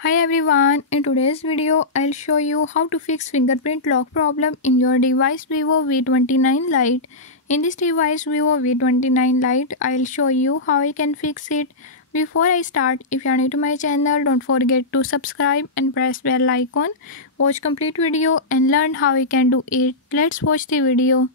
Hi everyone, in today's video I'll show you how to fix fingerprint lock problem in your device Vivo V29 Lite. In this device Vivo V29 Lite, I'll show you how I can fix it. Before I start, if you are new to my channel, don't forget to subscribe and press bell icon. Watch complete video and learn how you can do it. Let's watch the video.